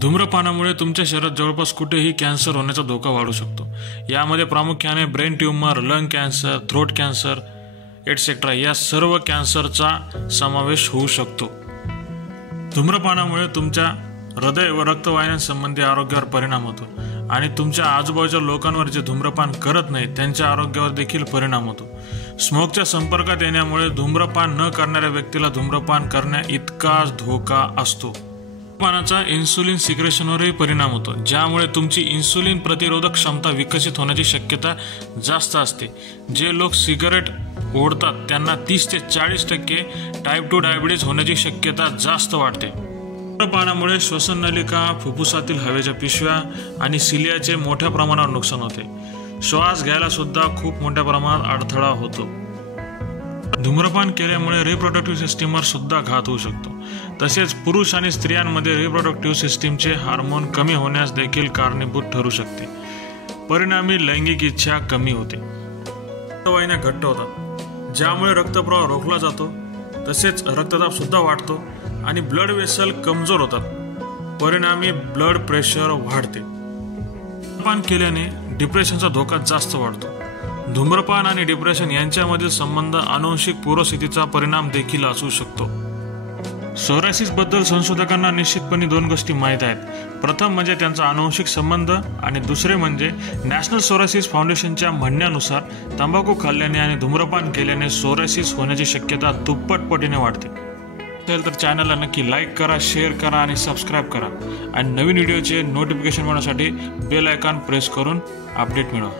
धूम्रपानामुळे तुमच्या शरीरात जवळपास कुठेही कॅन्सर होण्याचा धोका वाढू शकतो। यामध्ये प्रामुख्याने brain tumour, lung cancer, throat cancer etcetera या सर्व कॅन्सरचा समावेश होऊ शकतो। धूम्रपानामुळे तुमच्या हृदय व रक्तवाहिन्यांसंबंधी आरोग्यावर परिणाम होतो आणि तुमच्या आजूबाजूच्या लोकांवर जे धूम्रपान करत नाहीत त्यांच्या आरोग्यावर देखील परिणाम होतो। स्मोकच्या संपर्कात येण्यामुळे धूम्रपान न करणाऱ्या व्यक्तीला धूम्रपान करण्या इतकाच धोका असतो। धूम्रपानाचा इन्सुलिन सिक्रेशनवरही परिणाम होतो, ज्यामुळे तुमची इन्सुलिन प्रतिरोधक क्षमता विकसित होण्याची शक्यता जास्त असते। जे लोक सिगारेट ओढतात त्यांना 30 ते 40% टाईप 2 डायबिटीज होण्याची शक्यता जास्त वाढते। धूम्रपानामुळे श्वसननलिका, फुफ्फुसातील हवेच्या पिशव्या आणि सिलियाचे मोठ्या प्रमाणावर नुकसान होते। श्वास घ्यायला सुद्धा खूप मोठ्या प्रमाणात अडथळा होतो। धूम्रपान केल्यामुळे रिप्रोडक्टिव्ह सिस्टीमवर सुद्धा घात होऊ शकतो। तसेच पुरुष आणि स्त्रियांमध्ये रिप्रोडक्टिव्ह सिस्टीमचे हार्मोन कमी होण्यास देखील कारणीभूत ठरू शकते। परिणामी लैंगिक इच्छा कमी होते, रक्तवाहिन्या घट्ट होतात, ज्यामुळे रक्तप्रवाह रोखला जातो। तसेच रक्तदाब सुद्धा वाढतो आणि ब्लड वेसल कमजोर होतात, परिणामी ब्लड प्रेशर वाढते। धूम्रपान केल्याने डिप्रेशनचा धोका जास्त वाढतो। धूम्रपान आणि डिप्रेशन यांच्यामधील संबंध अनुवंशिक पूर्वस्थितीचा परिणाम देखील असू शकतो। सोरायसिस बद्दल संशोधकांना निश्चितपणे 2 गोष्टी माहीत आहेत। प्रथम म्हणजे त्यांचा अनुवंशिक संबंध आणि दुसरे म्हणजे नॅशनल सोरायसिस फाउंडेशनच्या म्हणण्यानुसार तंबाखू खाल्ल्याने आणि धूम्रपान केल्याने सोरायसिस होण्याची शक्यता दुप्पट पटीने वाढते। तर चॅनलला नक्की लाईक करा, शेअर करा आणि सबस्क्राईब करा आणि नवीन व्हिडिओचे नोटिफिकेशन मिळवण्यासाठी बेल आयकॉन प्रेस करून अपडेट मिळवा।